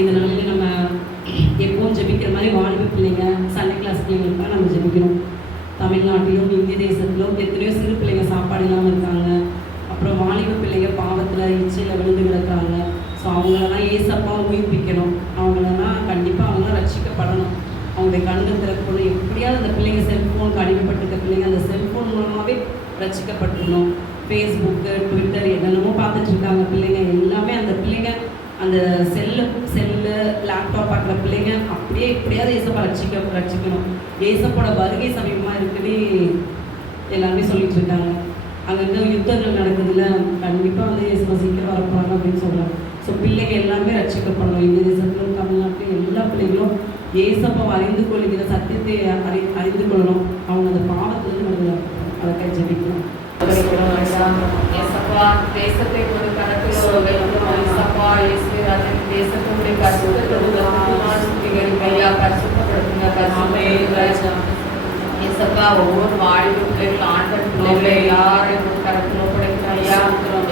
இந்த நிலையில் நம்ம எப்பவும் ஜெபிக்கிற மாதிரி வாலிப பிள்ளைங்க, சண்டே கிளாஸ் பிள்ளைங்களுக்காக நம்ம ஜெபிக்கணும். தமிழ்நாட்டிலும் இந்திய தேசத்திலும் எத்தனையோ சிறு பிள்ளைங்க சாப்பாடு இல்லாமல் இருக்காங்க. அப்புறம் வாலிப பிள்ளைங்க பாவத்தில் இச்சையில் விழுந்து கிடக்காங்க. ஸோ அவங்களெல்லாம் ஏசப்பா உயிர்ப்பிக்கணும். அவங்களெல்லாம் கண்டிப்பாக அவங்களாம் ரட்சிக்கப்படணும். அவங்களுடைய கண்ணு திறக்கணும். எப்படியாவது அந்த பிள்ளைங்க செல்ஃபோனுக்கு அடிமைப்பட்டிருக்க பிள்ளைங்க அந்த செல்ஃபோன் மூலமாகவே ரட்சிக்கப்பட்டுடணும். ஃபேஸ்புக்கு, ட்விட்டர் என்னென்னமோ பார்த்துட்ருக்காங்க பிள்ளைங்க. எல்லாமே அந்த பிள்ளைங்க அந்த செல்லு லேப்டாப் பார்க்குற பிள்ளைங்க அப்படியே எப்படியாவது ஏசப்பா ரட்சிக்கணும். ஏசப்போட வருகை சமீபமாக இருக்குன்னு எல்லாருமே சொல்லிட்டு இருக்காங்க. அங்கங்கே யுத்தங்கள் நடக்குதுல, கண்டிப்பாக வந்து ஏசப்பா சீக்கிரம் வரப்போறாங்க அப்படின்னு சொல்கிறாங்க. ஸோ பிள்ளைங்க எல்லாமே ரட்சிக்கப்படணும். இந்திய தேசத்திலும் தமிழ்நாட்டிலும் எல்லா பிள்ளைகளும் ஏசப்பா அறிந்து கொள்கிற சத்தியத்தை அறிந்து கொள்ளணும். அவங்க அந்த பாவத்திலிருந்து நம்ம அதை ஜெபிக்கணும். தேசத்தை ஒரு கணக்கில் தேசத்தினுடைய பரிசுத்தப்படுத்துங்க. ஒவ்வொரு வாலிப பிள்ளைகள், ஆண்கள் பிள்ளைகளை எல்லாரும் கணக்கில் ஒப்படைக்கிறோம். ஐயா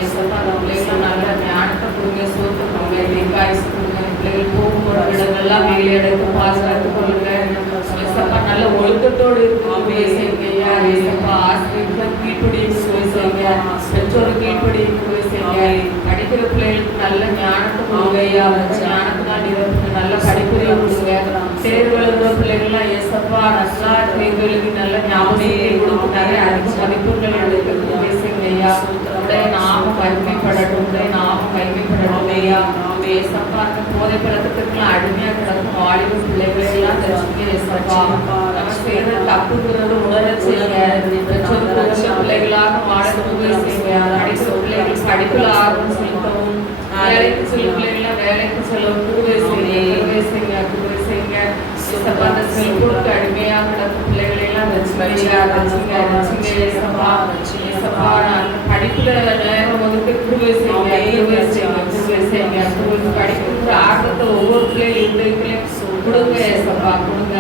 ஏசப்பா அந்த பிள்ளைகள் நல்ல ஞானத்தை கொடுங்க, சோத்து கொடுங்க, தீர்க்காயுசு கொடுங்க. பிள்ளைகள் போகும்போது இடங்கள்லாம் மேலே எடுத்து பாதுகாத்து கொள்ளுங்க. ஏசப்பா நல்ல ஒழுக்கத்தோடு இருக்கும் செய்யுங்க. ஏசப்பா ஆசிரியர்கள் கீழ்ப்படிக்கு போய் செய்யுங்க, பெற்றோருக்கு கீழ்ப்படிக்கு போய் செய்யுங்க. படிக்கிற பிள்ளைகளுக்கு நல்ல ஞானத்தை கொடுங்க. ஐயா ஞானத்தினால் நிரப்புங்க, நல்ல படிப்பறிவு கொடுங்க. தேர்வு எழுதுற பிள்ளைகள்லாம் ஏசப்பா நல்லா தேர்வுகளுக்கு நல்ல ஞாபகத்தை கொடுத்து நிறைய அதிக மதிப்புகள் எடுக்க போய் செய்யுங்க. ஐயா உடைய நாம மகிமைப்படட்டும், உடைய நாம மகிமைப்படட்டும். ஐயா ஏசப்பா அந்த போதை பழக்கத்துக்குலாம் அடிமையாக கிடக்கும் வாலிப பிள்ளைகளை எல்லாம் தெரிஞ்சுங்க. ஏசப்பா நம்ம செய்யற தப்புங்கிறது உணர செய்யுங்க. பிள்ளைகளாக வாழ செய்யுங்க. படிக்கிற பிள்ளைகள் படிப்புல ஆர்வம் செலுத்தவும், வேலைக்கு செல்லும் பிள்ளைகள்லாம் வேலைக்கு செல்லவும் குருவை செய்யுங்க. அந்த செல்போனுக்கு அடிமையாக கிடக்கும் பிள்ளைகளை எல்லாம் படிப்புல நேரம் ஒதுக்க குருவை செய்யுங்க. படிக்கிற ஆர்வத்தை ஒவ்வொரு பிள்ளைகளும் கொடுங்க. ஏசப்பா கொடுங்க.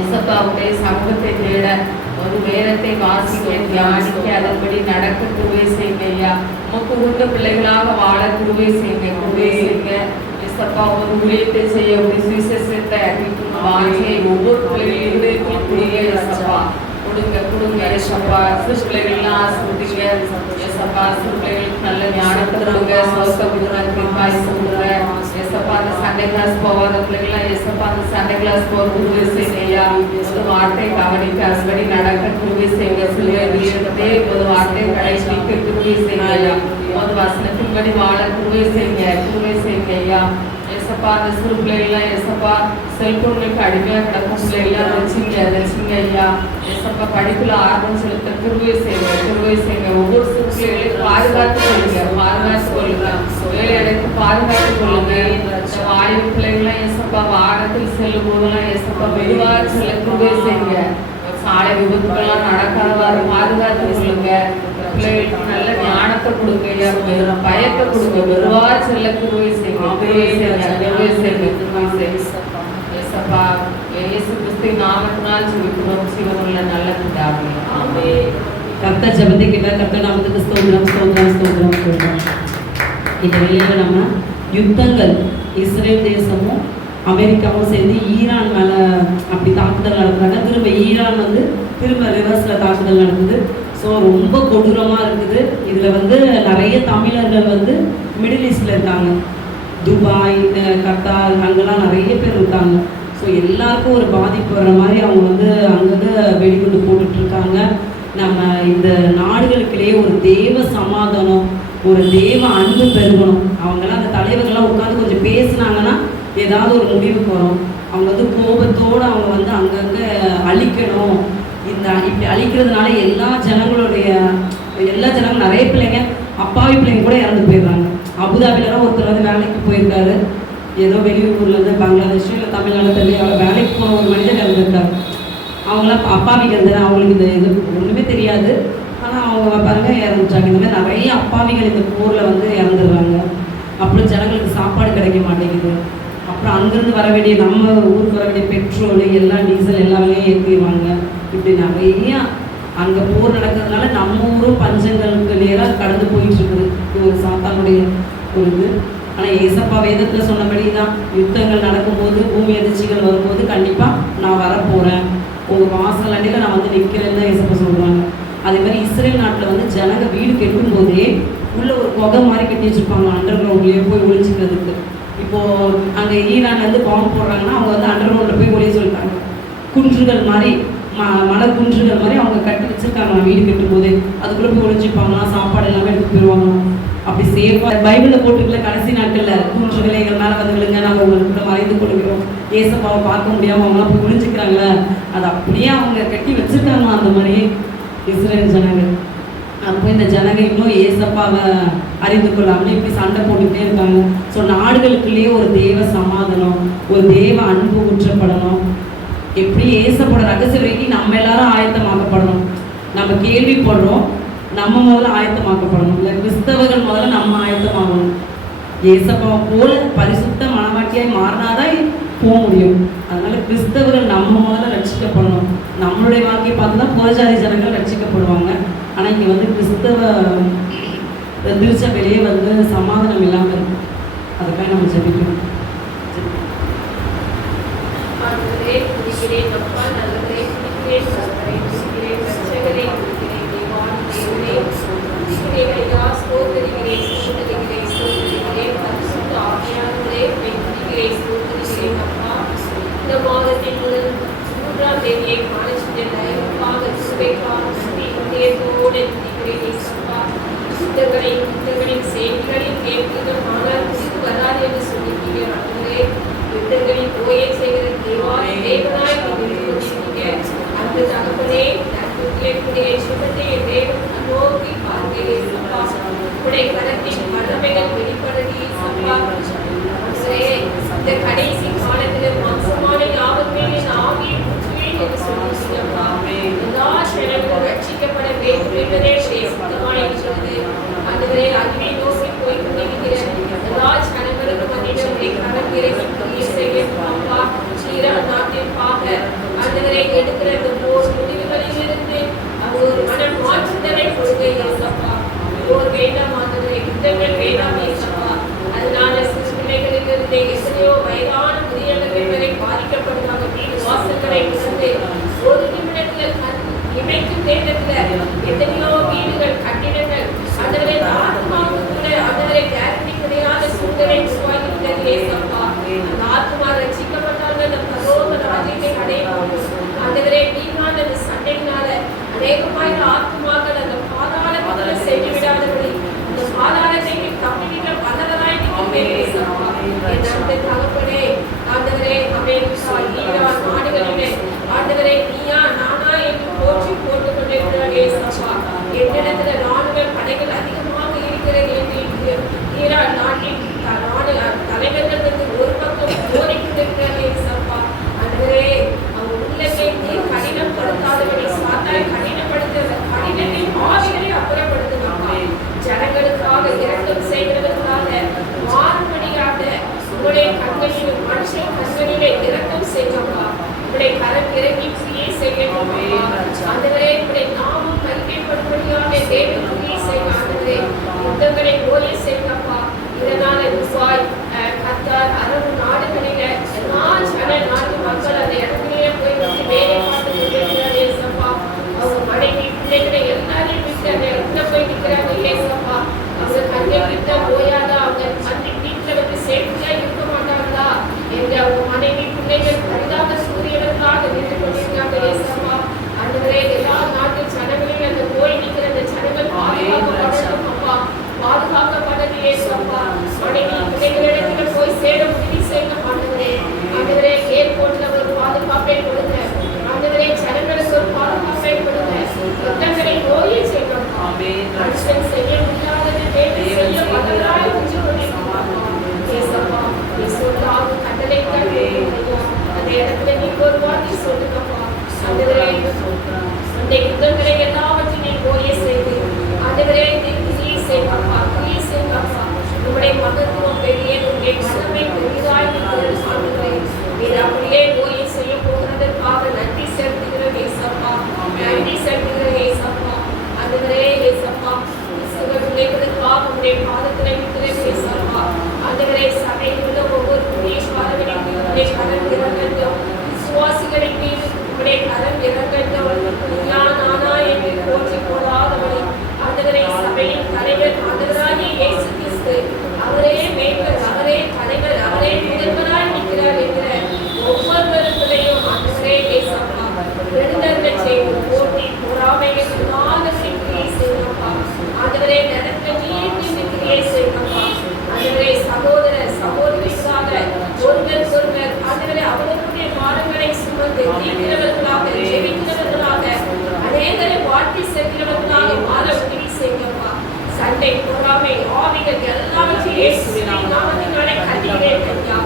ஏசப்பாவுடைய சமூகத்தை தேட ஒரு வேதத்தை வாசிக்க, தியானிக்க, அதன்படி நடக்க குருவை செய்யுங்க. ஐயா உமக்கு உங்க பிள்ளைகளாக வாழ குருவை செய்யுங்க. ஏசப்பா ஒரு ஊழியத்தை செய்ய ஒரு சுவிசேஷத்தை அறிவிக்கும் வாஞ்சையை ஒவ்வொரு பிள்ளைகளுடைய ஏசப்பா கொடுங்க. ஏசப்பா சிறு பிள்ளைகள்லாம் ஆசிர்வதிங்க. ஏசப்பா சிறு பிள்ளைகளுக்கு நல்ல ஞானத்தை கொடுங்க, சோத்தை கொடுங்க, தீர்க்காயுசு கொடுங்க. ஏசப்பா அந்த சண்டே கிளாஸ் போகாத பிள்ளைகள்லாம் ஏசப்பா அந்த சண்டே கிளாஸ் போகிற குருவை செய்யுங்க. ஒரு வார்த்தை கவனிக்க, அதுபடி நடக்க குருவை செய்யுங்க. சிலுவையிலே ஒரு வார்த்தை கடைபிடிக்க குருவை செய்யுங்க. ஒரு வசனத்தின்படி வாழ குருவை செய்யுங்க. ஐயா ஏசப்பா அந்த சிறு பிள்ளைகள்லாம் ஏசப்பா செல்போனுக்கு அடிமையாக கிடக்கும் பிள்ளைகள்லாம் வச்சுங்க. ஐயா ஏசப்பா படிப்புல ஆர்வம் செலுத்த குருவை செய்யுங்க. ஒவ்வொரு சிறு பிள்ளைகளையும் பாதுகாத்து கொள்ளுங்க. வேலையடைத்து பாதுகாத்து கொள்ளுங்க. வாலிப பிள்ளைகள்லாம் ஏசப்பா வாகனத்தில் செல்லும் போதெல்லாம் ஏசப்பா மெதுவாக செல்ல குருவை செய்யுங்க. சாலை விபத்துக்கெல்லாம் நடக்காதவாறு பாதுகாத்து கொள்ளுங்க. பிள்ளைகளுக்கு நல்ல ஞானத்தை கொடுங்க. பயத்தை கொடுங்க. மெதுவா செல்ல குருவை செய்யுங்க. ஏசப்பா இயேசு கிறிஸ்துவின் நாமத்தினால் ஜெபிக்கிறோம். ஜீவனுள்ள நல்ல பிதாவே, ஆமென். கர்த்தர் ஜெபத்தை கேட்டார். கர்த்தர் நாமத்துக்கு ஸ்தோத்திரம். இந்த வேளையில நம்ம யுத்தங்கள் இஸ்ரேல் தேசமும் அமெரிக்காவும் சேர்ந்து ஈரான் மேலே அப்படி தாக்குதல் நடத்துறாங்க. திரும்ப ஈரான் வந்து திரும்ப ரிவர்ஸில் தாக்குதல் நடக்குது. ஸோ ரொம்ப கொடூரமாக இருக்குது. இதில் வந்து நிறைய தமிழர்கள் வந்து மிடில் ஈஸ்டில் இருக்காங்க. துபாய், கத்தார் அங்கெல்லாம் நிறைய பேர் இருக்காங்க. ஸோ எல்லாருக்கும் ஒரு பாதிப்பு வர்ற மாதிரி அவங்க வந்து அங்கங்கே வெடிகுண்டு போட்டுட்ருக்காங்க. நம்ம இந்த நாடுகளுக்கிடையே ஒரு தேவ சமாதானம், ஒரு தேவ அன்பு பெருகணும். அவங்கெல்லாம் அந்த தலைவர்கள்லாம் உட்காந்து கொஞ்சம் பேசினாங்கன்னா ஏதாவது ஒரு முடிவுக்கு வரும். அவங்க வந்து கோபத்தோடு அவங்க வந்து அங்கங்கே அழிக்கணும். இப்படி அழிக்கிறதுனால எல்லா ஜனங்களும் நிறைய பிள்ளைங்க, அப்பாவி பிள்ளைங்க கூட இறந்து போயிடுறாங்க. அபுதாபிலலாம் ஒருத்தர் வந்து வேலைக்கு போயிருக்காரு. ஏதோ வெளியூர்லேருந்து பங்களாதேஷோ இல்லை தமிழ்நாட்டில் வேலைக்கு போன ஒரு மனிதர் இறந்துருக்காரு. அவங்களாம் அப்பாவிங்க இருந்தது. அவங்களுக்கு இந்த இது ஒன்றுமே தெரியாது. ஆனால் அவங்க பாருங்கள் இறந்துட்டாங்க. இந்த மாதிரி நிறைய அப்பாவிகள் இந்த போரில் வந்து இறந்துடுறாங்க. அப்புறம் ஜனங்களுக்கு சாப்பாடு கிடைக்க மாட்டேங்குது. அப்புறம் அங்கேருந்து வர வேண்டிய நம்ம ஊருக்கு வர வேண்டிய பெட்ரோலு எல்லாம் டீசல் எல்லாமே ஏற்றிடுவாங்க. இப்படி நிறையா அங்கே போர் நடக்கிறதுனால நம்ம ஊரும் பஞ்சங்களுக்கு நேராக கடந்து போயிட்டுருக்குது. இது ஒரு சாத்தானுடைய ஒரு இது. ஆனால் ஏசப்பா வேதத்தில் சொன்னபடி தான் யுத்தங்கள் நடக்கும்போது, பூமி அதிர்ச்சிகள் வரும்போது கண்டிப்பாக நான் வரப்போகிறேன், உங்கள் வாசல் அடியில் நான் வந்து நிற்கிறேன்னு தான் ஏசப்பா சொல்கிறாங்க. அதே மாதிரி இஸ்ரேல் நாட்டில் வந்து ஜனங்க வீடு கெட்டும் போதே உள்ள ஒரு குகை மாதிரி கட்டி வச்சுருப்பாங்க, அண்டர் கிரவுண்ட்லேயே போய் ஒழிச்சிக்கிறதுக்கு. இப்போது அங்கே ஈரான்லேருந்து பாம்பு போடுறாங்கன்னா அவங்க வந்து அண்டர் கிரவுண்டில் போய் ஒழிய சொல்லிட்டாங்க. குன்றுகள் மாதிரி மலை குன்றுகள் மாதிரி அவங்க கட்டி வச்சுருக்காங்க வீடு கட்டும் போதே. அதுக்குள்ளே போய் ஒழிச்சிப்பாங்களா, சாப்பாடு எல்லாமே எடுத்து போயிடுவாங்க. அப்படி சேஃபாக பைபிளில் போட்டுக்கல கடைசி நாட்களில் குன்றுகளை எங்கள் மேலே வந்து விழுங்க, நாங்கள் உங்களுக்கு மறைந்து கொடுக்குறோம், ஏசப்பாவை பார்க்க முடியாமல் அவங்களாம் போய் ஒழிஞ்சிக்கிறாங்களே, அது அப்படியே அவங்க கட்டி வச்சுருக்காங்க அந்த மாதிரி இஸ்ரேல் ஜனங்கள். அப்போ இந்த ஜனங்க இன்னும் ஏசப்பாவை அறிந்து கொள்ளாமல் இப்படி சண்டை போட்டுக்கிட்டே இருக்காங்க. ஸோ நாடுகளுக்குள்ளேயே ஒரு தேவ சமாதானம், ஒரு தேவ அன்பு ஊற்றப்படணும். எப்படி ஏசப்போட ரகசிய வரைக்கும் நம்ம எல்லாரும் ஆயத்தமாக்கப்படணும். நம்ம கேள்விப்படுறோம், நம்ம முதல்ல ஆயத்தமாக்கப்படணும். இல்லை கிறிஸ்தவர்கள் முதல்ல நம்ம ஆயத்தமாகணும். ஏசப்பாவை போல பரிசுத்த மனவாட்டியாய் மாறினாதான் போக முடியும். அதனால கிறிஸ்தவர்கள் நம்ம முதல்ல ரட்சிக்கப்படணும். நம்மளுடைய வாழ்க்கையை பார்த்து தான் புறஜாதி ஜனங்கள் ரட்சிக்கப்படுவாங்க. ஆனால் இங்கே வந்து கிறிஸ்தவ திருச்சபையிலேயே வந்து சமாதானம் இல்லாமல் இருக்கும். அதுக்காக நம்ம ஜெபிக்கணும். இந்த மாதத்தின் முதல் 3ஆம் தேதியை காண யுத்தங்களின் செய்திகளில் கேட்கிறோம், ஆனால் முடிவு வராது என்று சொல்லியிருக்கீங்க. ஆண்டவரே, யுத்தங்களின் போயை செய்கிற தேவனாய் கொண்டிருக்கீங்க. அந்த தகப்பனே, சுகத்தை என் தேவன் நோக்கி பார்க்கிறேன். உடைய கரத்தின் வல்லமைகள் வெளிப்படுத்தி இந்த கடைசி காலத்தில் மாம்சமான யாவருமே ஆவியை ஊற்றுவேன் என்று சொல்லியிருக்கிறப்பா. எல்லா ஜனங்களும் ரட்சிக்கப்பட வேண்டும் என்பதே சுத்தமாயிருக்கிறது. அதுவரை அதுவே நோக்கி போய் கொண்டிருக்கிற எல்லா ஜனங்களுக்கும் மனிதனுடைய கரம் இறங்கி செய்யப்பா நாட்டிற்காக அதுவரை எடுக்கிற இந்த போர் முடிவுகளிலிருந்து அவர் ஒரு மனம் மாற்றுதலை கொடுக்க இயேசப்பா. போர் வேண்டாம், ஆண்டவரே, யுத்தங்கள் வேண்டாம் இயேசப்பா. அதனால சிறு பிள்ளைகளிலிருந்து எத்தனையோ வயதான முதியவர்கள் வரை பாதிக்கப்படுவாங்க. வீடு வாசல்களை இழந்து ஒரு நிமிடங்கள் இமைக்கும் நேரத்தில் எத்தனையோ வீடுகள் கட்டிடங்கள் அதவரை ஆத்மாவுக்கு கூட அதவரை கேரண்டி கிடையாத சூழ்நிலை உருவாகிவிட்டது ஏசப்பா. அந்த ஆத்மா ரசிக்கப்பட்டாங்க, அந்த பரலோக ராஜ்யத்தை அடைவாங்க. அதவரை நீங்கான அந்த சண்டையினால அநேகமாய் ஆத்மாக்கள் அந்த பாதாளத்தில் சென்று விடாதபடி அந்த பாதாளத்தை தப்பிவிட வல்லவராய் ஏசப்பா. என் அன்பு தகப்பனே, ஆண்டவரே, அமெரிக்கா, ஈரான் நாடுகளிலே ஆண்டவரே நீயா நானா என்று போற்றி போட்டுக் கொண்டிருக்கிறார் ஏசப்பா. என்னிடத்துல ராணுவ படைகள் அதிகமாக இருக்கிறது என்று ஈரான் நாட்டின் தலைவர்கள் வந்து ஒரு பக்கம் கோரிக்கொண்டிருக்கிறார் ஏசப்பா. ஆண்டவரே, அவங்க உள்ளத்தை நீர் கடினப்படுத்தாதபடி சாத்தாய் கடினப்படுத்த கடினத்தின் ஆவிகளை அப்புறப்படுத்துவாங்க. ஜனங்களுக்காக இரக்கம் செய்கிறவர்களாக மாறுபடியாக உங்களுடைய கண்களிலும் மனுஷன் கண்களிலே இரக்கம் செய்யப்பா. உங்களுடைய கரம் இறங்கி கிரியை செய்யப்பா. ஆண்டவரே, உங்களுடைய நாமம் மகிமைப்படும்படியாக தேவன் கிரியை செய்ய ஆண்டவரே, யுத்தங்களை ஓய செய்யப்பா. இதனால துபாய், கத்தார், அரபு நாடுகளில எல்லா நாட்டு மக்கள் அந்த இடங்களிலே போய் வந்து வேலை பார்த்து கொண்டிருக்கிறார் ஏசப்பா. அவங்க மனைவி பிள்ளைகளை எல்லாரையும் விட்டு அந்த இடத்துல போய் நிற்கிறாங்க ஏசப்பா. அவங்க கண்ணை விட்ட ஓயாதா, அவங்க அந்த வீட்டுல வந்து சேஃப்டியா இருக்க மாட்டாங்களா என்று அவங்க மனைவி பிள்ளைகள் பரிதாக சூரியனுக்காக நின்று கொண்டிருக்காங்க ஏசப்பா. ஆண்டவரே, எல்லா நாட்டு ஜனங்களையும் அந்த போய் நிற்கிற அந்த ஜனங்கள் பாதுகாக்கப்படணும் அப்பா, பாதுகாக்கப்படது ஏசப்பா. மனைவி பிள்ளைகளிடத்துல போய் சேர உதவி செய்ய ஆண்டவரே. ஆண்டவரே, ஏர்போர்ட்ல ஒரு பாதுகாப்பை கொடுங்க ஆண்டவரே, ஜனங்களுக்கு ஒரு பாதுகாப்பை கொடுங்க. யுத்தங்களை ஓய செய்யணும். மனுஷன் செய்ய முடியாதது தேவன் செய்ய வல்லவராய் இருந்து கொண்டிருக்கிறார் ஏசப்பா. நீ சொல்லாத கட்டளை அந்த இடத்துல நீ ஒரு வார்த்தை சொல்லுங்கப்பா. ஆண்டவரே, அந்த யுத்தங்களை எல்லாவற்றையும் ஓய செய்து ஆண்டவரே கிரியை செய்வாப்பா, கிரியை செய்வாப்பா. உங்களுடைய மகத்துவம் பெரிய, உங்களுடைய மனமை பெரிதாய் ஆண்டவரே, நீர் அப்படியே ஓய செய்ய போகிறதற்காக நன்றி செலுத்துகிற ஏசப்பா, நன்றி செலுத்துகிற ஏசப்பா. ஆண்டவரே ஏசப்பா, பிள்ளைகளுக்காக உங்களுடைய பாதத்தில் இருக்கிற ஏசப்பா. ஆண்டவரே, ஆண்டவராகிய இயேசு கிறிஸ்து அவரே மேய்ப்பர், அவரே தலைவர், அவரே முதல்வராய் நிற்கிறார் என்கிற ஒவ்வொருவருக்குள்ளேயும் ஆண்டவரே இயேசப்பா விடுதலை செய்யும் போட்டி பொறாமைகள் எல்லாவற்றையும் கிரியை செய்யப்பா. ஆண்டவரே நடத்த நீட்டி கிரியை செய்யப்பா. ஆண்டவரே சகோதர சகோதரிகளாக ஒருவர் ஆண்டவரே அவர்களுடைய பாடங்களை சுமந்து தீர்க்கிறவர்களாக ஜெபிக்கிறவர்களாக அநேகரை வாழ்த்தி செல்கிறவர்களாக மாற உதவி செய்யப்பா. சண்டை பொறாமை ஆவிகள் எல்லாவற்றையும் இயேசுவின் நாமத்தினாலே கண்டிக்கிறேன் ஐயா.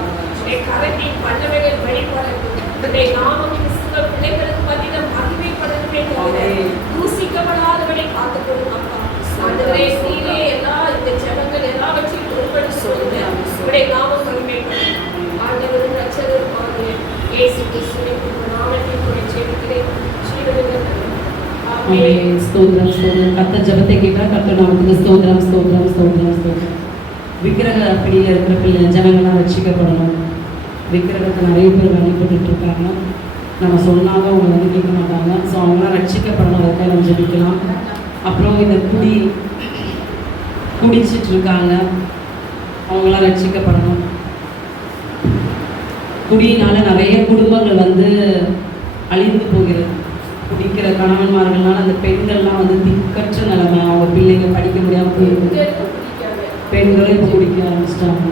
கரத்தின் பல்லவைகள் வெளிப்படட்டும். நாமம் கிறிஸ்துவ பிள்ளைகளுக்கு மத்தியில் மகிமைப்படணுமே தவிர தூசிக்கப்படாதபடி காத்துக் கொள்ளுங்கப்பா. ஆண்டவரே நீரே எல்லா இந்த ஜனங்கள் எல்லாவற்றையும் பொறுப்பெடுத்து சொல்லுங்க. உடைய நாமம் மகிமைப்படும். ஆண்டவரும் ரட்சகருமான இயேசு கிறிஸ்துவின் நாமத்தில் கூட ஜெபிக்கிறேன். ஜீவனுள்ள ஆமென். ஸ்தோத்திரம் ஸ்தோத்திரம். கர்த்தர் ஜெபத்தை கேட்டால் கர்த்தர் நாமத்துக்கு ஸ்தோத்திரம் ஸ்தோத்திரம் ஸ்தோத்திரம் ஸ்தோத்திரம். விக்கிரக பிடியில் இருக்கிற ஜனங்கள்லாம் ரட்சிக்கப்படணும். விக்கிரகத்தை நிறைய பேர் வழிபட்டு இருக்காங்க. நம்ம சொன்னாலும் அவங்க வந்து கேட்க மாட்டாங்க. ஸோ அவங்களாம் ரட்சிக்கப்படணும். அதுக்காக நம்ம ஜெபிக்கலாம். அப்புறம் இந்த குடிச்சிட்டு இருக்காங்க, அவங்களாம் ரட்சிக்கப்படணும். குடியினால நிறைய குடும்பங்கள் வந்து அழிந்து போகிறது. குடிக்கிற கணவன்மார்கள்னால அந்த பெண்கள்லாம் வந்து திக்கற்ற நிலைமை, அவங்க பிள்ளைங்க படிக்க முடியாமல் போயிருக்கு. பெண்களும் இப்போ குடிக்க ஆரம்பிச்சிட்டாங்க.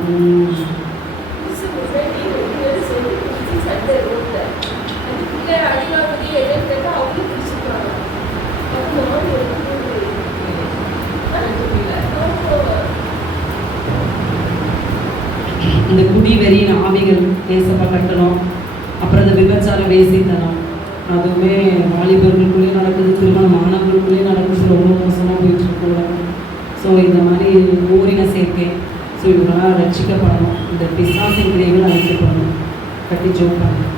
இந்த குடி வெறியின் ஆவிகள் தேசப்ப கட்டணும். அப்புறம் இந்த விபச்சார வேசித்தனம் அதுவுமே வாலிபர்களுக்குள்ளே நடக்குது, திருமணம் மாணவர்களுக்குள்ளே நடக்குது. ரொம்ப மோசமாக போயிட்டு இருக்கு. ஸோ இந்த மாதிரி ஊரின சேர்க்கை, ஸோ இவங்களாம் ரட்சிக்கப்படணும். இந்த பிசாசின் கிரைகள் அழைக்கப்படணும். கட்டி ஜோக் பண்ணணும்.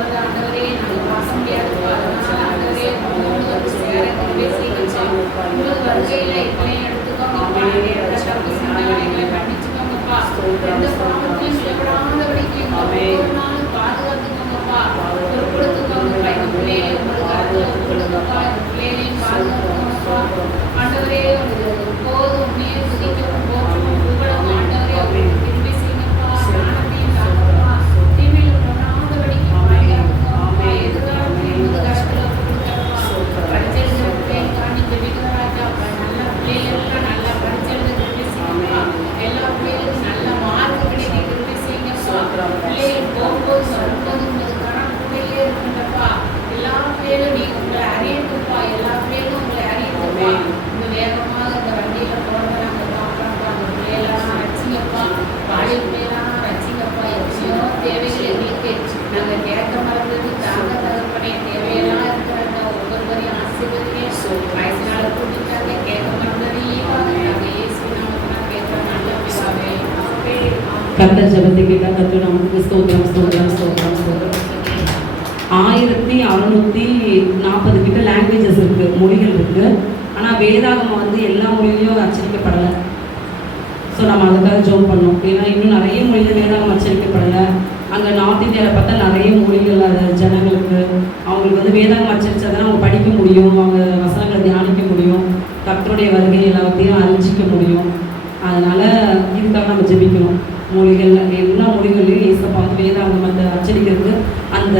போறது ஆண்டவரே நாங்கள் பார்க்க முடியாதுப்பா. அதனால ஆண்டவரே உங்களோடு வந்து சேர கிருபை செய்யுங்கப்பா. உங்களது வருகையில எங்களையும் எடுத்துக்கோங்கப்பா. தப்பு செஞ்சாலும் எங்களை மன்னிச்சுக்கோங்கப்பா. எந்த பாவத்தையும் விடப்படாதபடிக்கு ஒவ்வொரு நாளும் பாதுகாத்துக்கோங்கப்பா. பொறுப்படுத்துக்கோங்கப்பா. எங்க பிள்ளைகளை உங்களுக்கு கருத்துல கொடுங்கப்பா. எங்க பிள்ளைகளையும் பாதுகாத்துக்கோங்கப்பா. ஆண்டவரே போதும் உண்மையை துதிக்கவும் போற்றவும் புகழவும் ஆண்டவரே உங்களுக்கு கிருபை செய்யுங்கப்பா. ஞானத்தையும் தாங்கப்பா. தீமையில் பண்ணாதபடிக்கு பாதுகாத்துக்கோங்கப்பா. எதிர்காலத்தையும் உங்க கருத்துல கொடுங்கப்பா. படிச்செழுதுற பிள்ளைகளுக்காண்டி ஜெபிக்கிற ராஜா. நல்ல பிள்ளைகளுக்கு நல்லா படிச்செழுத கிருபை செய்யுங்கப்பா. எல்லா பிள்ளைகளுக்கும் நல்ல மார்க் கிடைக்க கிருபை செய்யுங்கப்பா. பிள்ளைகள் போகும்போது வரும்போது உங்களது கரம் கூடயே இருக்குங்கப்பா. எல்லா பிள்ளைகளும் நீங்க உங்களை அறியட்டுப்பா. எல்லா பிள்ளைகளும் உங்களை அறியட்டுப்பா. இந்த வேகமாக இந்த வண்டியில போறத நாங்க பார்க்கறோம்ப்பா. அந்த பிள்ளைகளெல்லாம் ரட்சிங்கப்பா. பாடி பிள்ளைகளெல்லாம் ரட்சிங்கப்பா. எத்தனையோ தேவைகள் எங்களுக்கு நாங்க கேட்க மறந்தது தாங்க தகப்பனே. தேவையெல்லாம் இருக்கிறாங்க. ஒவ்வொருவரையும் ஆசீர்வதிங்க. வயசுனால கூட்டிட்டாங்க. கேட்க மறந்தது ஈவாங்க. நாங்க இயேசு நாமத்துல கேட்கிற நல்ல பிதாவே. ஆமென். கர்த்தர் ஜெபத்தை கேட்டால் கர்த்தர் நமக்கு ஸ்தோத்திரம் ஸ்தோத்திரம் ஸ்தோத்திரம் ஸ்தோத்திரம். 1640 கிட்ட லாங்குவேஜஸ் இருக்கு, மொழிகள் இருக்கு. ஆனால் வேதாகமம் வந்து எல்லா மொழியிலையும் அச்சரிக்கப்படலை. ஸோ நம்ம அதுக்காக ஜோம் பண்ணோம். ஏன்னா இன்னும் நிறைய மொழிகள் வேதாகமம் அச்சரிக்கப்படலை. அங்கே நார்த் இந்தியாவில் பார்த்தா நிறைய மொழிகள் அது ஜனங்களுக்கு அவங்களுக்கு வந்து வேதாகமம் அச்சரிச்சாதான் அவங்க படிக்க முடியும், அவங்க வசனங்களை தியானிக்க முடியும், கர்த்தருடைய வருகை எல்லாத்தையும் அறிஞ்சிக்க முடியும். அதனால் இதுக்காக நம்ம ஜெபிக்கணும். மொழிகள் எல்லா மொழிகள்லையும் ஏசப்பா வந்து வேதாகமத்தை அச்சரிக்கிறதுக்கு அந்த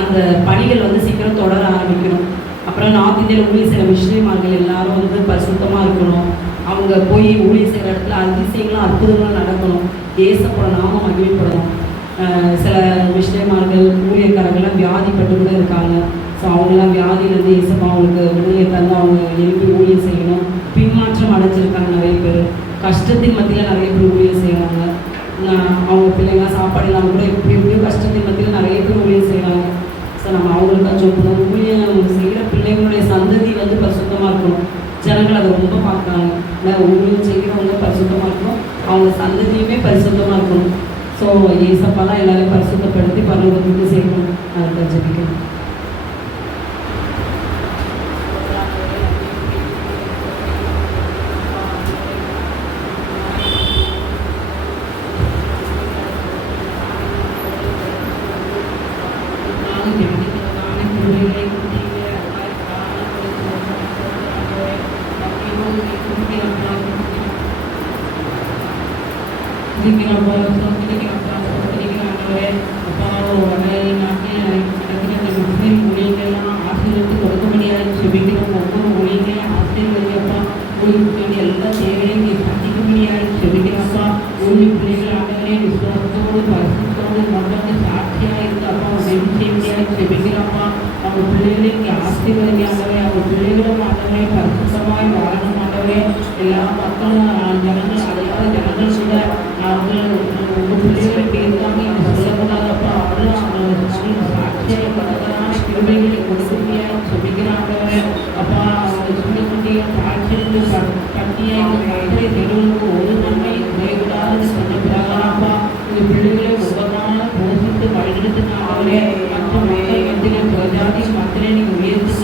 அந்த பணிகள் வந்து சீக்கிரம் தொடர ஆரம்பிக்கணும். அப்புறம் நார்த் இந்தியாவில் ஊழியர் செய்கிற மிஷினரிமார்கள் எல்லாரும் வந்து பரிசுத்தமாக இருக்கணும். அவங்க போய் ஊழியர் செய்கிற இடத்துல அதிசயங்களும் அற்புதங்களும் நடக்கணும். ஏசப்போட நாமம் மகிமைப்படணும். சில மிஷினரிமார்கள் ஊழியக்காரர்கள்லாம் வியாதிப்பட்டு கூட இருக்காங்க. ஸோ அவங்களாம் வியாதியிலேருந்து ஏசப்பா அவங்களுக்கு விடுதலை தந்து அவங்க எழுப்பி ஊழியர் செய்யணும். பின்மாற்றம் அடைஞ்சிருக்காங்க நிறைய பேர். கஷ்டத்தின் மத்தியில் நிறைய பேர் ஊழியர் செய்கிறாங்க. அவங்க பிள்ளைங்களாம் சாப்பாடு இல்லாமல் கூட எப்படியோ கஷ்டத்தின் மத்தியில் நிறைய பேர் ஊழியர் செய்கிறாங்க. ஸோ நம்ம அவங்களுக்காக ஜோப்பணும். ஊழியம் செய்கிற பிள்ளைங்களுடைய சந்ததி வந்து பரிசுத்தமாக இருக்கணும். ஜனங்கள் அதை ரொம்ப பார்க்குறாங்க. ஊழியம் செய்கிறவங்க பரிசுத்தமாக இருக்கணும், அவங்க சந்ததியுமே பரிசுத்தமாக இருக்கணும். ஸோ ஏசப்பாலாம் எல்லாரையும் பரிசுத்தப்படுத்தி பரலோகத்துக்கு சேர்க்கணும். அதை ஜெபிக்கணும். எல்லா மக்களும் ஜனங்கள் அடையாத ஜனங்கள் கூட உங்கள் பிள்ளைகளை பேருக்காக எனக்கு சொல்லக்கூடாதப்பா. அவங்களும் சாட்சியை பலதரான கிருபைகளை கொடுக்கும்படியாக சொல்லிக்கிறாங்க. அப்பா அவங்க சொல்லக்கூடிய சாட்சியத்தை கட்டியை கட்டளை தெருவுக்கு ஒரு நன்மை குறைவிடாதுன்னு சொன்ன பிறகாப்பா இந்த பிள்ளைகளை ஒவ்வொரு நாளும் போஷித்து வழிநடத்தினாலே மற்ற மக்கள் மத்தியில் பிரஜாதி மத்தியிலே நீங்கள் உயர்த்துக்கு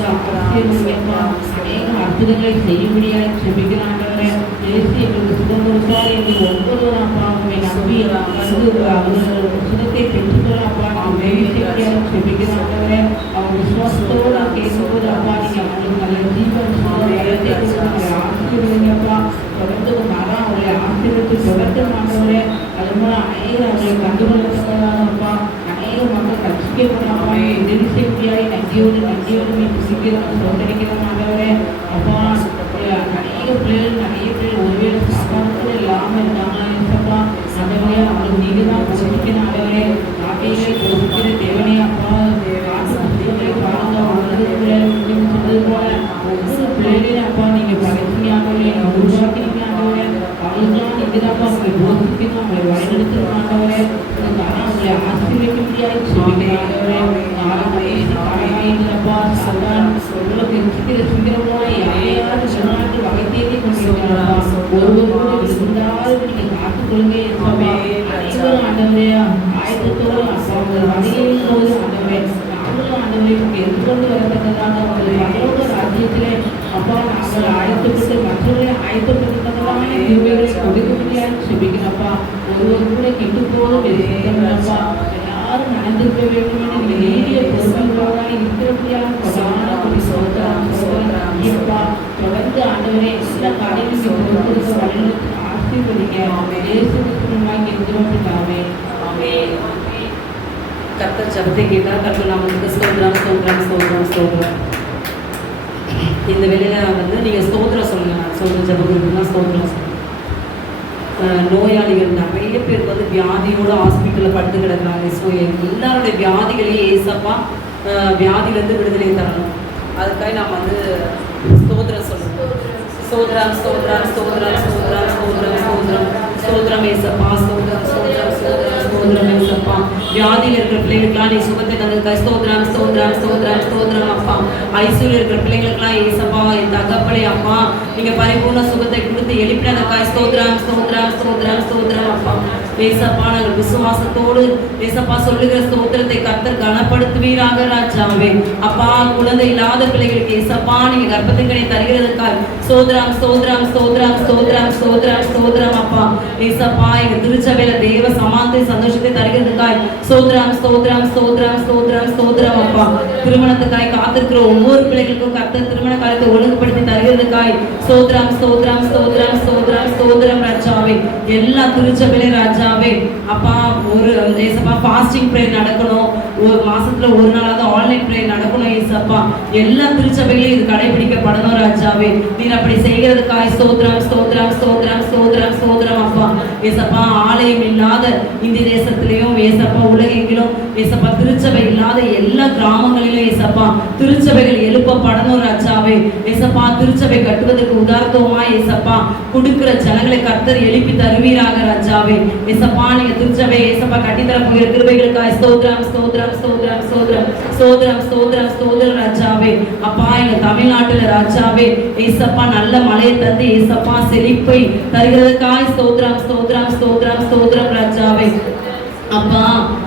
அவசியப்பா அநேக அற்புதங்களை செய்யும்படியாக சொல்லிக்கிறாங்க. தேசிய எங்களுக்கு சுகம் கொடுத்தால் எங்களுக்கு ஒவ்வொரு அப்பாவுமே நம்பி வந்து சுகத்தை பெற்றுக்கொள்ள அப்பா நாம் தேசியாக சொல்லிக்கிறாங்க. அவங்க விசுவாசத்தோடு கேட்கும்போது அப்பா நீங்கள் அவங்களுக்கு நல்ல ஜீவன் இடத்தை கொடுத்து ஆசீர்வதிங்கப்பா. தொடர்ந்து மரம் அவங்களை ஆசீர்வதித்து தொடர்ந்து மாட்டவரே. அது மூலம் அநேக அவங்களை கண்டுகொள்ளப்பட்டதாகப்பா. அநேக மக்கள் ரசிக்கப்படாமா உதவி செய்தியாய் நன்றியோடு சீக்கிரம் சோதனைக்கிற மாட்டவரே. அப்பா நிறைய பேர் ஒருவேளை சாப்பாடு கூட இல்லாமல் இருந்தாங்களா அதவரே அவங்களுக்கு நீங்கள் தான் கொடுக்கணும். ஆடவரே நாட்டையிலே கொடுக்கிற தேவனே அப்பா காசு புத்தகங்களை பாருங்க சொன்னது போல ஒவ்வொரு பிள்ளைகளையும் அப்பா நீங்கள் படைச்சிங்க ஆண்டவரே, நீங்கள் உருவாக்கினீங்க ஆண்டவரே. அவங்களுக்குலாம் நீங்கள் தான்ப்பா அவங்களை போதிக்கணும், அவங்களை வழிநடத்தணும் ஆண்டவரே. ஆனால் அவங்களை ஆசீர்வதிக்க முடியாது சொல்லிக்கிறேன் ஆண்டவரே. அப்பா சதான் உங்களுக்கு சீக்கிரமாக யாரையாவது சொன்னாட்டு வகை தேடி கொண்டிருக்கிறாரா ஒருவரோடு இருந்தாலும் நீங்கள் காத்துக்கொள்ளுங்க. அனைவரும் ஆண்டவரே ஆயத்தத்தோடு அவங்க வகையின் போது ஆண்டவரே ஆயத்தப்படுத்தப்பட்டதான கிருபைகளை கொடுக்கும்படியாக ஜெபிக்கிறப்பா. ஒருவர் கூட கெட்டு போதும் அப்பா, எல்லாரும் நடந்திருக்க வேண்டும் என நீடிய பொறுமையோடாக இருக்கிறபடியாக கொடான ஒரு சோதரம் இப்பா தொடர்ந்து ஆண்டவரே எல்லா காரியங்களும் பொறுப்பு வழிநடத்தி ஆசீர்வதிக்க இயேசுவின் எதிர்பார்த்துக்காவே. கர்த்தர் ஜெபத்தை கேட்டால் கர்த்தர் நமக்கு ஸ்தோத்திரம் ஸ்தோத்திரம் ஸ்தோத்திரம் ஸ்தோத்திரம். இந்த வேலையில் நீங்கள் ஸ்தோத்திரம் சொல்லுங்கள். நான் சொல்கிற ஜெபத்துக்குன்னா ஸ்தோத்திரம் சொல்லுங்கள். நோயாளிகள் நிறைய பேர் வியாதியோட ஹாஸ்பிட்டலில் படுத்து கிடக்குறாங்க. ஸோ எல்லாருடைய வியாதிகளையும் ஏசப்பா வியாதியிலேருந்து விடுதலை தரணும். அதுக்காக நாம் ஸ்தோத்திரம் சொல்லணும். ஸ்தோத்திரம் ஸ்தோத்திரம் ஸ்தோத்திரம் ஸ்தோத்திரம் ஸ்தோத்திரம் ஸ்தோத்திரம் ஸ்தோத்திரம் ஏசப்பா ஸ்தோத்திரம் ஸ்தோத்திரம் ஸ்தோத்திரம் ஸ்தோத்திரம் ஏசப்பா. வியாதியில் இருக்கிற பிள்ளைகளுக்கெல்லாம் நீ சுகத்தை தந்ததுக்காக ஸ்தோத்திரம் ஸ்தோத்திரம் ஸ்தோத்திரம் ஸ்தோத்திரம் அப்பா. ஐசியூவில் இருக்கிற பிள்ளைங்களுக்கெல்லாம் ஏசப்பா என் தகப்பனே அப்பா நீங்கள் பரிபூர்ண சுகத்தை கொடுத்து எழுப்பினதுக்காக ஸ்தோத்திரம் ஸ்தோத்திரம் ஸ்தோத்திரம் ஸ்தோத்திரம் அப்பா. ஏசப்பா நாங்கள் விசுவாசத்தோடு ஏசப்பா சொல்லுகிற ஸ்தோத்திரத்தை கர்த்தர் கனப்படுத்துவீராக ராஜாவே. அப்பா குழந்தை இல்லாத பிள்ளைகளுக்கு ஏசப்பா நீங்கள் கர்ப்பத்தின்கனை தருகிறதுக்காக ஸ்தோத்திரம் ஸ்தோத்திரம் ஸ்தோத்திரம் ஸ்தோத்திரம் ஸ்தோத்திரம் ஸ்தோத்திரம் அப்பா. ஏசப்பா எங்கள் திருச்சபையில தேவ சமானத்தை சந்தோஷத்தை தருகிறதுக்காய் ஸ்தோத்திரம் ஸ்தோத்திரம் ஸ்தோத்திரம் ஸ்தோத்திரம் ஸ்தோத்திரம் அப்பா. திருமணத்துக்காய் காத்திருக்கிற ஒவ்வொரு பிள்ளைகளுக்கும் கர்த்தர் திருமண காலத்தை ஒழுங்குபடுத்தி தருகிறதுக்காய் ஸ்தோத்திரம் ஸ்தோத்திரம் ஸ்தோத்திரம் ஸ்தோத்திரம் ஸ்தோத்திரம் ராஜாவே. எல்லா திருச்சபையிலே ராஜாவே அப்பா ஒரு ஏசப்பா ஃபாஸ்டிங் ப்ரேயர் நடக்கணும். ஒரு மாசத்துல ஒரு நாளாவது ஆன்லைன் ப்ரேயர் நடக்கணும் ஏசப்பா. எல்லா திருச்சபையிலும் இது கடைபிடிக்கப்படணும் ராஜாவே. நீர் அப்படி செய்கிறதுக்காய் ஸ்தோத்திரம் ஸ்தோத்திரம் ஸ்தோத்திரம் ஸ்தோத்திரம் ஸ்தோத்திரம் அப்பா. ஏசப்பா ஆலயம் இல்லாத இந்திய தேசத்திலையும் ஏசப்பா உலகெங்கிலும் ஏசப்பா திருச்சபை இல்லாத எல்லா கிராமங்களிலும் ஏசப்பா திருச்சபைகள் எழுப்பப்படணும் ராஜாவே. ஏசப்பா திருச்சபை கட்டுவதற்கு உதாரணமா ஏசப்பா கொடுக்கிற ஜனங்களை கர்த்தர் எழுப்பி தருவீராக ராஜாவே. ஏசப்பா நீங்க திருச்சபை ஏசப்பா கட்டித்தர போகிற கிருபைகளுக்காய் ஸ்தோத்திரம் ஸ்தோத்திரம் ஸ்தோத்திரம் ஸ்தோத்திரம் ஸ்தோத்திரம் ஸ்தோத்திரம் ஸ்தோத்திரம் ராஜாவே. அப்பா எங்க தமிழ்நாட்டுல ராஜாவே ஏசப்பா நல்ல மழையை தந்து ஏசப்பா செழிப்பை தருகிறதுக்காய் ஸ்தோத்திரம் ஸ்தோத்திரம் ஸ்தோத்திரம் ஸ்தோத்திரம் ராஜாவே. அப்பா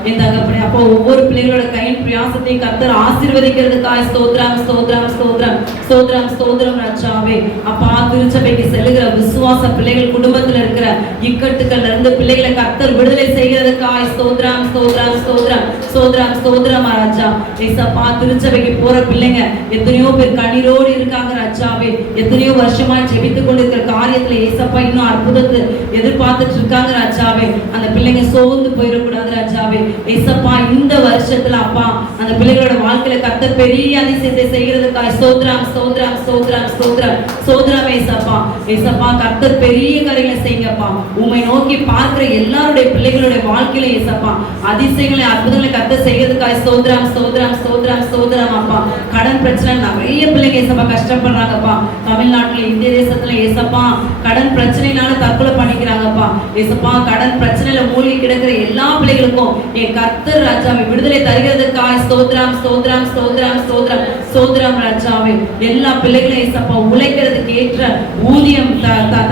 என் தகப்பனே அப்பா ஒவ்வொரு பிள்ளைகளோட கையின் பிரயாசத்தையும் கர்த்தர் ஆசீர்வதிக்கிறதுக்காய் ஸ்தோத்திரம் ஸ்தோத்திரம் ஸ்தோத்திரம் ஸ்தோத்திரம் ஸ்தோத்திரம் ராஜாவே. அப்பா திருச்சபைக்கு செல்லுகிற விசுவாச பிள்ளைகள் குடும்பத்தில் இருக்கிற இக்கட்டுக்கள்ல இருந்து பிள்ளைகளை கர்த்தர் விடுதலை செய்கிறதுக்காய் ஸ்தோத்திரம் ஸ்தோத்திரம் ஸ்தோத்திரம் ஸ்தோத்திரம் ஸ்தோத்திரம் ராஜா. ஏசப்பா திருச்சபைக்கு போற பிள்ளைங்க எத்தனையோ பேர் கண்ணீரோடு இருக்காங்க ராஜாவே. எத்தனையோ வருஷமா ஜெபித்து கொண்டிருக்கிற காரியத்துல ஏசப்பா இன்னும் அற்புதத்தை எதிர்பார்த்துட்டு இருக்காங்க ராஜாவே. அந்த பிள்ளைங்க சோர்ந்து போயிட ராஜாவே. ஏசப்பா இந்த வருஷத்துல அப்பா அந்த பிள்ளைகளோட வாழ்க்கையில கர்த்தர் பெரிய அதிசயத்தை செய்கிறதுக்காய் ஸ்தோத்திரம் ஸ்தோத்திரம் ஸ்தோத்திரம் ஸ்தோத்திரம் ஸ்தோத்திரம் ஏசப்பா. ஏசப்பா கர்த்தர் பெரிய காரியங்களை செய்யுங்கப்பா. உம்மை நோக்கி பார்க்கிற எல்லாருடைய பிள்ளைகளுடைய வாழ்க்கையில ஏசப்பா அதிசயங்களை அற்புதங்களை கர்த்தர் செய்கிறதுக்காய் ஸ்தோத்திரம் ஸ்தோத்திரம் ஸ்தோத்திரம் ஸ்தோத்திரம் அப்பா. கடன் பிரச்சனை நிறைய பிள்ளைங்க ஏசப்பா கஷ்டப்படுறாங்கப்பா. தமிழ்நாட்டுல இந்திய தேசத்துல ஏசப்பா கடன் பிரச்சனைனால தற்கொலை பண்ணிக்கிறாங்கப்பா. ஏசப்பா கடன் பிரச்சனையில மூழ்கி கிடக்கிற எல்லா பிள்ளைகளுக்கும் என் கர்த்தர் ராஜாவை விடுதலை தருகிறதுக்காய் ஸ்தோத்திரம் ஸ்தோத்திரம் ஸ்தோத்திரம் ஸ்தோத்திரம் ஸ்தோத்திரம் ராஜாவே. எல்லா பிள்ளைகளும் ஏசப்பா உழைக்கிறதுக்கு ஏற்ற ஊதியம்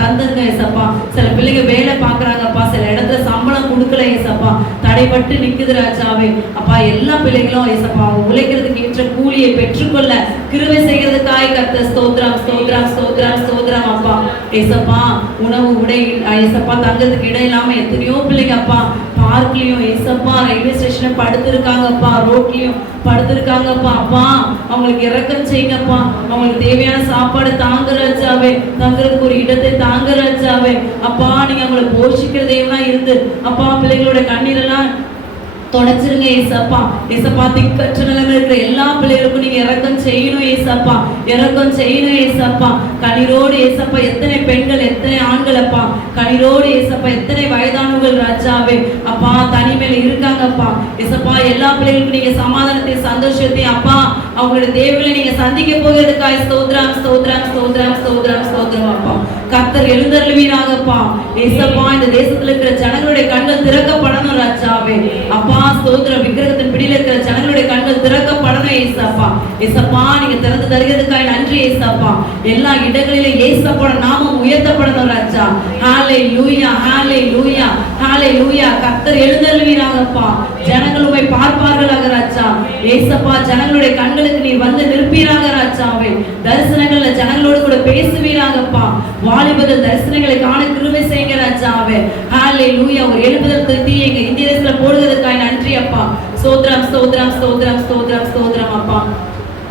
தந்துங்க ஏசப்பா. சில பிள்ளைங்க வேலை பார்க்கறாங்கப்பா, சில இடத்துல சம்பளம் கொடுக்கல ஏசப்பா, தடைப்பட்டு நிக்குது ராஜாவே. அப்பா எல்லா பிள்ளைகளும் ஏசப்பா உழைக்கிறதுக்கு ஏற்ற கூலியை பெற்றுக்கொள்ள கிருபை செய்கிறதுக்காய் கர்த்தர் ஸ்தோத்திரம் ஸ்தோத்திரம் ஸ்தோத்திரம் ஸ்தோத்திரம் அப்பா. ஏசப்பா உணவு உடை ஏசப்பா தங்கிறதுக்கு இடம் இல்லாம எத்தனையோ பிள்ளைங்க அப்பா பார்க்லயும் ஏசப்பா ரயில்வே ஸ்டேஷன்ல படுத்திருக்காங்கப்பா, ரோட்லயும் படுத்திருக்காங்கப்பா. அப்பா அவங்களுக்கு இறக்கம் செய்யுங்கப்பா. அவங்களுக்கு தேவையான சாப்பாடு தாங்க ராஜாவே, தங்குறதுக்கு ஒரு இடத்தை தாங்க ராஜாவே. அப்பா நீங்க அவங்களை போஷிக்கிற தேவனா இருந்து அப்பா பிள்ளைங்களோட கண்ணீரெல்லாம் தொடச்சிருங்க ஏசப்பா. ஏசப்பா திக்கற்ற நிலைமையில் இருக்கிற எல்லா பிள்ளைகளுக்கும் நீங்க இறக்கம் செய்யணும் ஏசப்பா, இறக்கம் செய்யணும் ஏசப்பா. கண்ணீரோடு ஏசப்பா எத்தனை பெண்கள் எத்தனை ஆண்கள் அப்பா கண்ணீரோடு ஏசப்பா எத்தனை வயதானவர்கள் ராஜாவே அப்பா தனிமையில இருக்காங்கப்பா. ஏசப்பா எல்லா பிள்ளைகளுக்கும் நீங்க சமாதானத்தையும் சந்தோஷத்தையும் அப்பா அவங்களுடைய தேவைகளை நீங்க சந்திக்க போகிறதுக்காய் ஸ்தோத்திரம் ஸ்தோத்திரம் ஸ்தோத்திரம் ஸ்தோத்திரம் ஸ்தோத்திரம் அப்பா. கர்த்தர் எழுந்தருளுவீராகப்பா. ஏசப்பா இந்த தேசத்துல இருக்கிற ஜனங்களுடைய கண்கள் திறக்கப்படணும் ராஜாவே. அப்பா ஸ்தோத்திரம் விக்கிரகத்தின் பிடியில இருக்கிற ஜனங்களுடைய கண்கள் திறக்கப்படணும் ஏசப்பா. ஏசப்பா நீங்க திறந்து தருகிறதுக்காய் நன்றி ஏசப்பா. எல்லா இடங்களிலும் ஏசப்போட நாமம் உயர்த்தப்படணும் ராஜா. ஹalleluya ஹalleluya ஹalleluya. கர்த்தர் எழுந்தருளுவீராகப்பா. ஜனங்கள் உம்மை பார்ப்பார்களாக ராஜா. ஏசப்பா ஜனங்களுடைய கண்களுக்கு நீர் வந்து நிற்பீராக ராஜாவே. தரிசனங்கள்ல ஜனங்களோடு கூட பேசுவீராகப்பா. வாலிபர்கள் தரிசனங்களை காண கிருபை செய்யுங்க ராஜாவே. ஹalleluya. ஒரு எழுப்புதல் திருத்தி எங்க இந்திய தேசத்துல போடுவதற்காக நன்றி அப்பா. ஸ்தோத்திரம் ஸ்தோத்திரம் ஸ்தோத்திரம் ஸ்தோத்திரம் ஸ்தோத்திரம் அப்பா.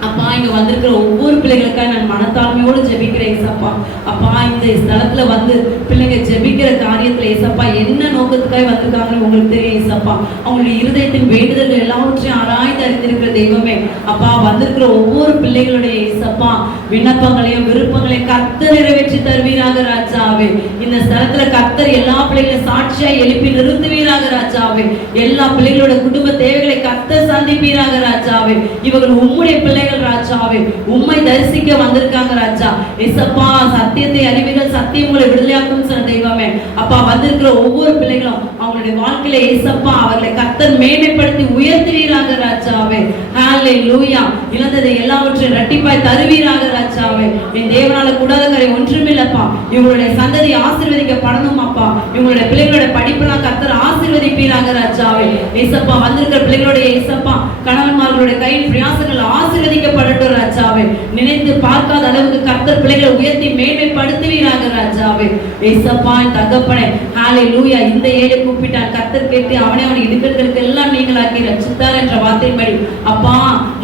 அப்பா இங்க வந்திருக்கிற ஒவ்வொரு பிள்ளைகளுக்காக நான் மனத்தாழ்மையோடு ஜெபிக்கிறேன் ஏசப்பா. அப்பா இந்த ஸ்தலத்துல வந்து பிள்ளைங்க ஜெபிக்கிற காரியத்துல ஏசப்பா என்ன நோக்கத்துக்காக வந்திருக்காங்கன்னு உங்களுக்கு தெரியும் ஏசப்பா. அவங்களுடைய இருதயத்தின் வேண்டுதல்கள் எல்லாவற்றையும் ஆராய்ந்து அறிந்திருக்கிற தெய்வமே. அப்பா வந்திருக்கிற ஒவ்வொரு பிள்ளைகளுடைய ஏசப்பா விண்ணப்பங்களையும் விருப்பங்களையும் கர்த்தர் நிறைவேற்றி தருவீராக ராஜாவே. இந்த ஸ்தலத்துல கர்த்தர் எல்லா பிள்ளைகளையும் சாட்சியா எழுப்பி நிறுத்துவீராக ராஜாவே. எல்லா பிள்ளைகளோட குடும்ப தேவைகளை கர்த்தர் சந்திப்பீராக ராஜாவே. இவர்கள் உம்முடைய பிள்ளைகள் ராஜாவே, உம்மை தரிசிக்க வந்திருக்காங்க ராஜா. ஏசப்பா சத்தியத்தை அறிவீர்கள், சத்தியம் உங்களை விடுதலையாக்கும் சொன்ன தெய்வமே. அப்பா வந்திருக்கிற ஒவ்வொரு பிள்ளைகளும் அவங்களுடைய வாழ்க்கையில ஏசப்பா அவர்களை கர்த்தர் மேன்மைப்படுத்தி உயர்த்துவீராக ராஜாவே. ஹalleluya. இழந்ததை எல்லாவற்றையும் இரட்டிப்பாய் தருவீராக ராஜாவே. என் தேவனால கூடாத காரியம் ஒன்றுமில்லப்பா. இவங்களுடைய சந்ததி ஆசீர்வதிக்கப்படணும் அப்பா. இவங்களுடைய பிள்ளைகளோட படிப்பெல்லாம் கர்த்தர் ஆசீர்வதிப்பீராக ராஜாவே. ஏசப்பா வந்திருக்கிற பிள்ளைகளுடைய ஏசப்பா கணவன்மார்களுடைய கையின் பிரயாசங்கள் ஆசீர்வதிக்கப்படட்டும் ராஜாவே. நினைத்து பார்க்காத அளவுக்கு கர்த்தர் பிள்ளைகளை உயர்த்தி மேன்மைப்படுத்துவீராக ராஜாவே. ஏசப்பா தகப்பனே ஹalleluya. இந்த ஏழை கூப்பிட்டான், கர்த்தர் கேட்டு அவனை இடுக்கிறதுக்கு எல்லாம் நீங்களாக்கி ரட்சித்தார் என்ற வார்த்தையின்படி அப்பா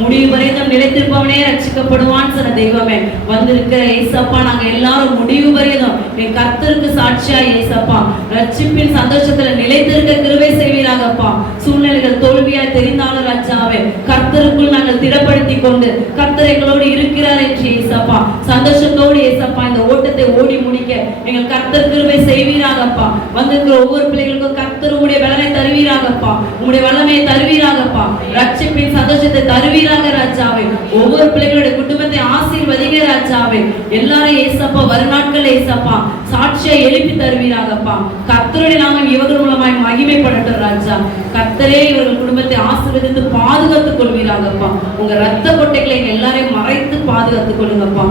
முடிவு வரைக்கும் நிலைத்திருப்பவனே ரட்சிக்கப்படுவான் சொன்ன தெய்வமே. வந்திருக்கிற ஏசப்பா நாங்க எல்லாரும் முடிவு வரையும் என் கர்த்தருக்கு சாட்சியா ஏசப்பா ரட்சிப்பின் சந்தோஷத்துல நிலைத்திருக்க கிருபை செய்வீராகப்பா. சூழ்நிலைகள் தோல்வியா தெரிந்தாலும் ராஜாவே கர்த்தருக்குள் நாங்கள் திடப்படுத்தி கொண்டு கர்த்தர் எங்களோடு இருக்கிறார் என்று ஏசப்பா சந்தோஷத்தோடு ஏசப்பா இந்த ஓட்டத்தை ஓடி முடிக்க எங்கள் கர்த்தர் கிருபை செய்வீராகப்பா. வந்திருக்கிற ஒவ்வொரு பிள்ளைகளுக்கும் கர்த்தர் உங்களுடைய பலனை தருவீராகப்பா, உங்களுடைய வல்லமையை தருவீராகப்பா, ரட்சிப்பின் சந்தோஷத்தை தருவீராக ராஜாவே. ஒவ்வொரு பிள்ளைகளுடைய குடும்பத்தை ஆசீர்வதிங்க ராஜாவே. எல்லாரும் ஏசப்பா வருநாட்கள் ஏசப்பா சாட்சியா எழுப்பி தருவீராகப்பா. கர்த்தருடைய நாமம் இவர்கள் மூலமாய் மகிமைப்படட்டும் ராஜா. கர்த்தரே இவர்கள் குடும்பத்தை ஆசீர்வதித்து பாதுகாத்துக் கொள்வீராகப்பா. உங்க ரத்த கொட்டைகளை எங்க எல்லாரையும் மறைத்து பாதுகாத்துக் கொள்ளுங்கப்பா.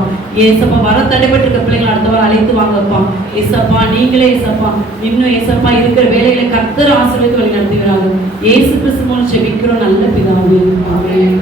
ஏசப்பா வர தடைபட்டிருக்க பிள்ளைங்களை அடுத்தவரை அழைத்து வாங்கப்பா. ஏசப்பா நீங்களே ஏசப்பா இன்னும் ஏசப்பா இருக்கிற வேலைகளை கர்த்தர் ஆசீர்வதித்து வழி நடத்துகிறார்கள். இயேசு கிறிஸ்து மூலம் ஜெபிக்கிறோம் நல்ல பிதாவே. ஆமென்.